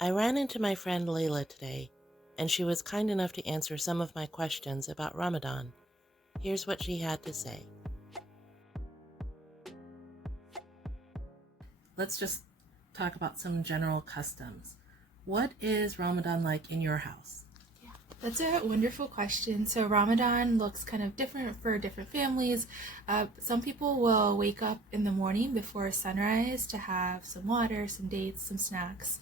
I ran into my friend Layla today, and she was kind enough to answer some of my questions about Ramadan. Here's what she had to say. Let's just talk about some general customs. What is Ramadan like in your house? That's a wonderful question. So Ramadan looks kind of different for different families. Some people will wake up in the morning before sunrise to have some water, some dates, some snacks.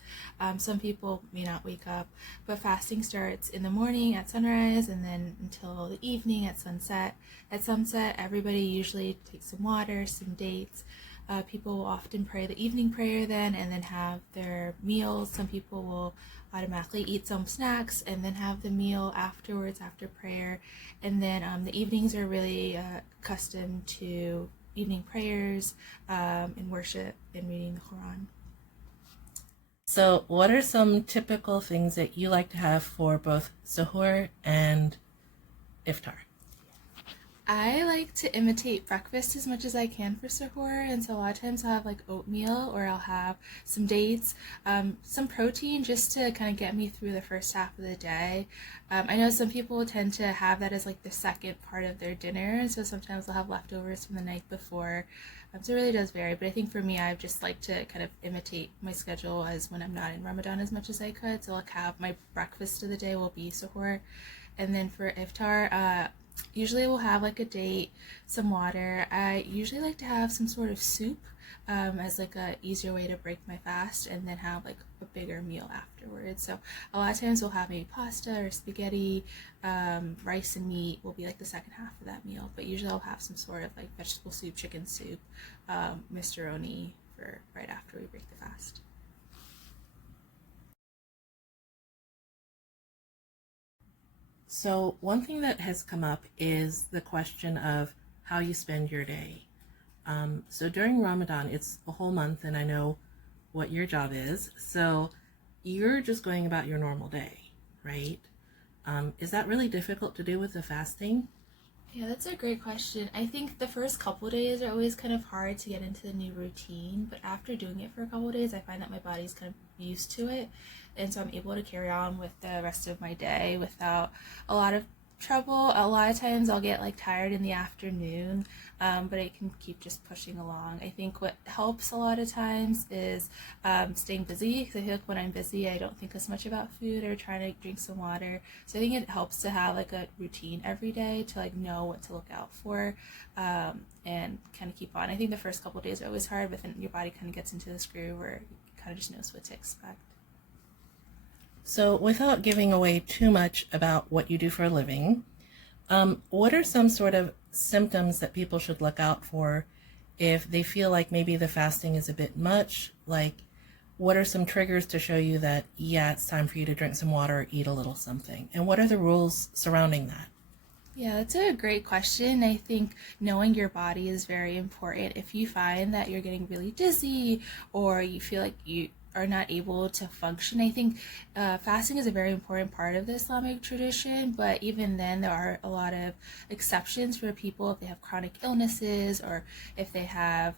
Some people may not wake up, but fasting starts in the morning at sunrise and then until the evening at sunset. At sunset, everybody usually takes some water, some dates. People will often pray the evening prayer then and then have their meals. Some people will automatically eat some snacks and then have the meal afterwards after prayer. And then the evenings are really accustomed to evening prayers and worship and reading the Quran. So, what are some typical things that you like to have for both suhoor and iftar? I like to imitate breakfast as much as I can for suhoor, and so a lot of times I'll have like oatmeal or I'll have some dates, some protein just to kind of get me through the first half of the day. I know some people tend to have that as like the second part of their dinner, so sometimes they'll have leftovers from the night before. So it really does vary, but I think for me, I just like to kind of imitate my schedule as when I'm not in Ramadan as much as I could. So I'll have my breakfast of the day will be suhoor, and then for iftar, usually we'll have like a date, some water. I usually like to have some sort of soup as like a easier way to break my fast, and then have like a bigger meal afterwards. So a lot of times we'll have maybe pasta or spaghetti, rice and meat will be like the second half of that meal. But usually I'll have some sort of like vegetable soup, chicken soup, minestrone for right after we break the fast. So, one thing that has come up is the question of how you spend your day. So, during Ramadan, it's a whole month, and I know what your job is. So, you're just going about your normal day, right? Is that really difficult to do with the fasting? Yeah, that's a great question. I think the first couple days are always kind of hard to get into the new routine, but after doing it for a couple days, I find that my body's kind of used to it, and so I'm able to carry on with the rest of my day without a lot of trouble. A lot of times I'll get like tired in the afternoon, but I can keep just pushing along. I think what helps a lot of times is staying busy, because I feel like when I'm busy, I don't think as much about food or trying to drink some water. So I think it helps to have like a routine every day to like know what to look out for, and kind of keep on. I think the first couple of days are always hard, but then your body kind of gets into this groove where it kind of just knows what to expect. So, without giving away too much about what you do for a living, what are some sort of symptoms that people should look out for if they feel like maybe the fasting is a bit much? Like, what are some triggers to show you that, yeah, it's time for you to drink some water or eat a little something? And what are the rules surrounding that? Yeah, that's a great question. I think knowing your body is very important. If you find that you're getting really dizzy or you feel like you are not able to function, I think fasting is a very important part of the Islamic tradition. But even then, there are a lot of exceptions for people if they have chronic illnesses or if they have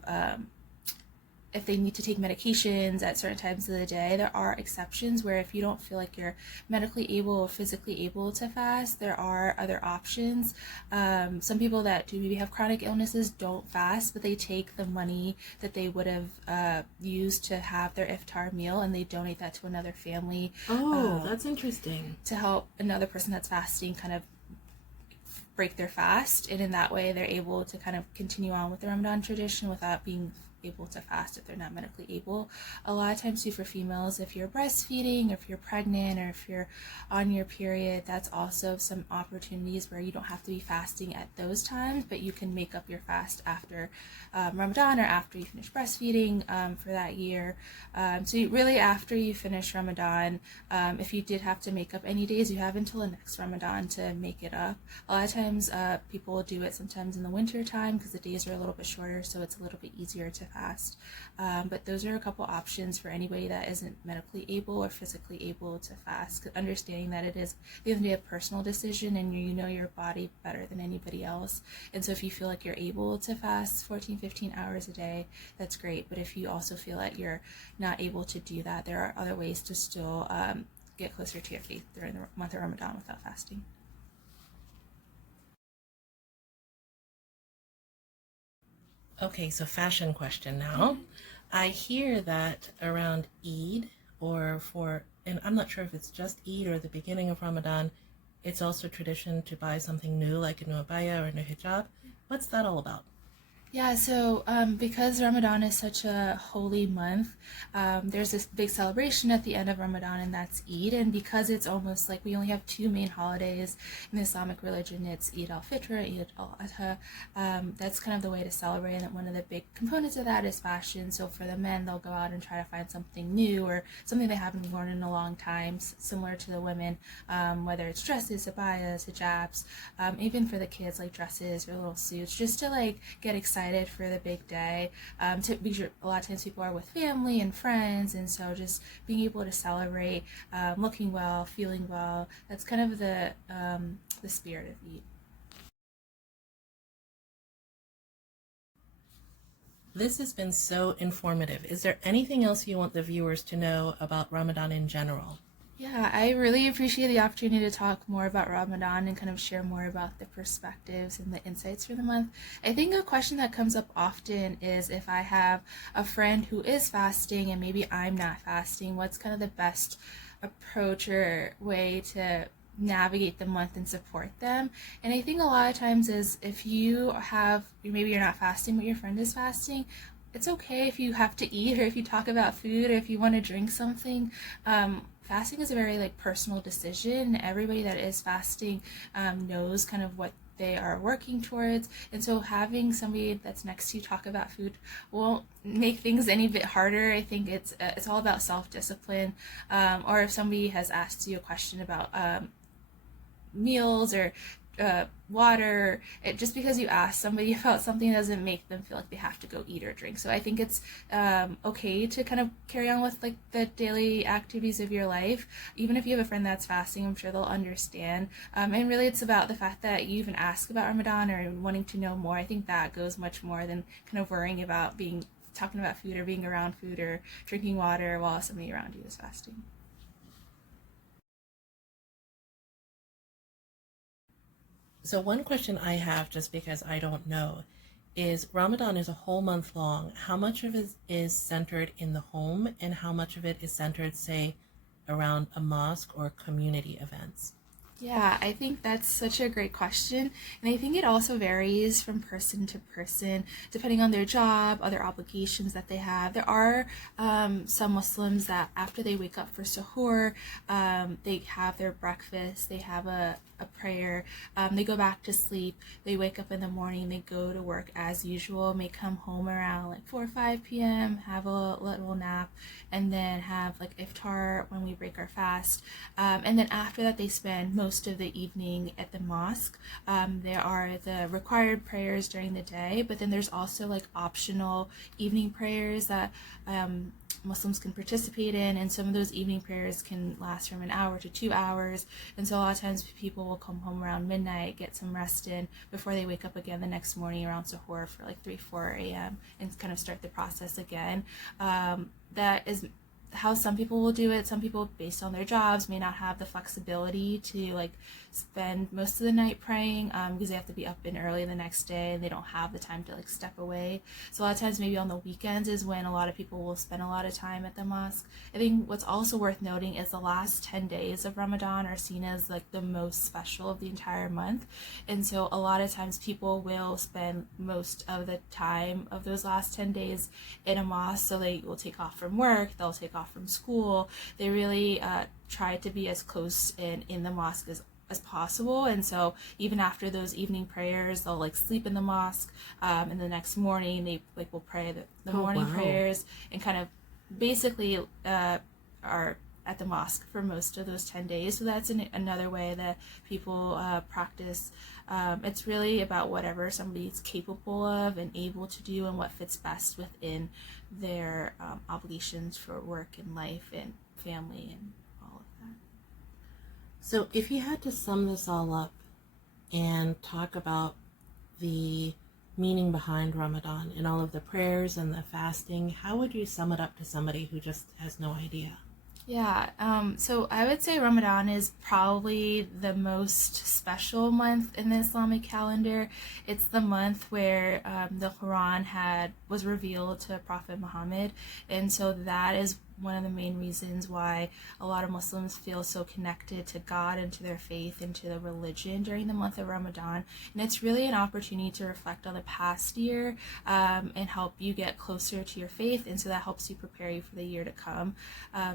if they need to take medications at certain times of the day. There are exceptions where if you don't feel like you're medically able or physically able to fast, there are other options. Some people that do maybe have chronic illnesses don't fast, but they take the money that they would have used to have their iftar meal and they donate that to another family Oh, that's interesting. to help another person that's fasting kind of break their fast, and in that way they're able to kind of continue on with the Ramadan tradition without being able to fast if they're not medically able. A lot of times too, for females, if you're breastfeeding or if you're pregnant or if you're on your period, that's also some opportunities where you don't have to be fasting at those times, but you can make up your fast after Ramadan or after you finish breastfeeding for that year. Really after you finish Ramadan, if you did have to make up any days, you have until the next Ramadan to make it up. A lot of times people do it sometimes in the winter time because the days are a little bit shorter, so it's a little bit easier to fast. But those are a couple options for anybody that isn't medically able or physically able to fast, understanding that it is at the end of the day a personal decision, and you know your body better than anybody else. And so if you feel like you're able to fast 14, 15 hours a day, that's great. But if you also feel that you're not able to do that, there are other ways to still get closer to your faith during the month of Ramadan without fasting. Okay, so fashion question now. I hear that around Eid and I'm not sure if it's just Eid or the beginning of Ramadan, it's also tradition to buy something new like a new abaya or a new hijab. What's that all about? Yeah, so because Ramadan is such a holy month, there's this big celebration at the end of Ramadan, and that's Eid. And because it's almost like we only have two main holidays in the Islamic religion, it's Eid al-Fitr and Eid al-Adha. That's kind of the way to celebrate, and one of the big components of that is fashion. So for the men, they'll go out and try to find something new or something they haven't worn in a long time, similar to the women, whether it's dresses, abayas, hijabs, even for the kids, like dresses or little suits, just to like get excited for the big day. Because a lot of times people are with family and friends, and so just being able to celebrate, looking well, feeling well, that's kind of the spirit of Eid. This has been so informative. Is there anything else you want the viewers to know about Ramadan in general? Yeah, I really appreciate the opportunity to talk more about Ramadan and kind of share more about the perspectives and the insights for the month. I think a question that comes up often is if I have a friend who is fasting and maybe I'm not fasting, what's kind of the best approach or way to navigate the month and support them? And I think a lot of times is if you have, maybe you're not fasting but your friend is fasting, it's okay if you have to eat or if you talk about food or if you want to drink something. Fasting is a very like personal decision. Everybody that is fasting knows kind of what they are working towards, and so having somebody that's next to you talk about food won't make things any bit harder. I think it's all about self-discipline, or if somebody has asked you a question about meals or water, just because you ask somebody about something doesn't make them feel like they have to go eat or drink. So I think it's okay to kind of carry on with like the daily activities of your life, even if you have a friend that's fasting. I'm sure they'll understand, and really it's about the fact that you even ask about Ramadan or wanting to know more. I think that goes much more than kind of worrying about talking about food or being around food or drinking water while somebody around you is fasting. So one question I have, just because I don't know, is Ramadan is a whole month long. How much of it is centered in the home and how much of it is centered, say, around a mosque or community events? Yeah, I think that's such a great question. And I think it also varies from person to person, depending on their job, other obligations that they have. There are some Muslims that after they wake up for suhoor, they have their breakfast, they have a prayer, they go back to sleep, they wake up in the morning, they go to work as usual, may come home around like 4 or 5 p.m., have a little nap, and then have like iftar when we break our fast. And then after that, they spend most of the evening at the mosque. There are the required prayers during the day, but then there's also like optional evening prayers that Muslims can participate in, and some of those evening prayers can last from an hour to 2 hours. And so a lot of times people will come home around midnight, get some rest in before they wake up again the next morning around suhoor for like 3, 4 a.m. and kind of start the process again. That is how some people will do it. Some people, based on their jobs, may not have the flexibility to like spend most of the night praying, because they have to be up and early the next day and they don't have the time to like step away. So a lot of times maybe on the weekends is when a lot of people will spend a lot of time at the mosque. I think what's also worth noting is the last 10 days of Ramadan are seen as like the most special of the entire month, and so a lot of times people will spend most of the time of those last 10 days in a mosque. So they will take off from work, they'll take off from school. They really try to be as close in the mosque as possible. And so even after those evening prayers, they'll like sleep in the mosque, and the next morning they will pray the morning prayers, and kind of basically are at the mosque for most of those 10 days. So that's another way that people practice. It's really about whatever somebody's capable of and able to do and what fits best within their obligations for work and life and family and all of that. So if you had to sum this all up and talk about the meaning behind Ramadan and all of the prayers and the fasting, how would you sum it up to somebody who just has no idea? Yeah, so I would say Ramadan is probably the most special month in the Islamic calendar. It's the month where the Quran was revealed to Prophet Muhammad, and so that is one of the main reasons why a lot of Muslims feel so connected to God and to their faith and to the religion during the month of Ramadan. And it's really an opportunity to reflect on the past year and help you get closer to your faith, and so that helps you prepare you for the year to come.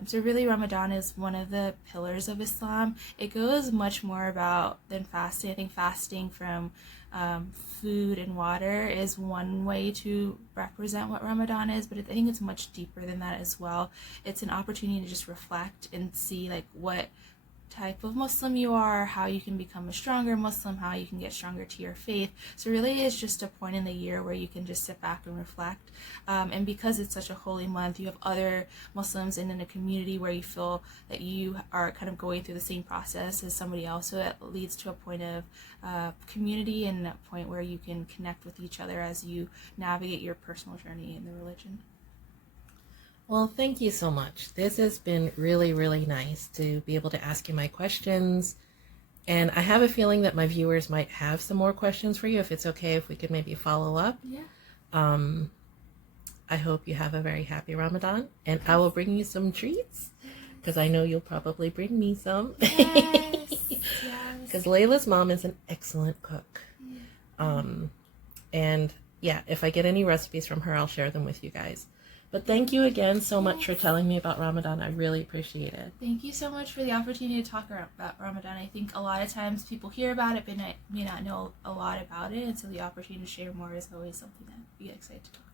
So really Ramadan is one of the pillars of Islam. It goes much more about than fasting. I think fasting from food and water is one way to represent what Ramadan is, but I think it's much deeper than that as well. It's an opportunity to just reflect and see like what type of Muslim you are, how you can become a stronger Muslim, how you can get stronger to your faith. So really it's just a point in the year where you can just sit back and reflect. And because it's such a holy month, you have other Muslims in a community where you feel that you are kind of going through the same process as somebody else. So that leads to a point of community and a point where you can connect with each other as you navigate your personal journey in the religion. Well, thank you so much. This has been really, really nice to be able to ask you my questions. And I have a feeling that my viewers might have some more questions for you, if it's okay if we could maybe follow up. Yeah. I hope you have a very happy Ramadan, and I will bring you some treats, because I know you'll probably bring me some. Yes. Because Layla's mom is an excellent cook. And yeah, if I get any recipes from her, I'll share them with you guys. But thank you again so much for telling me about Ramadan. I really appreciate it. Thank you so much for the opportunity to talk about Ramadan. I think a lot of times people hear about it but may not know a lot about it, and so the opportunity to share more is always something that we get excited to talk about.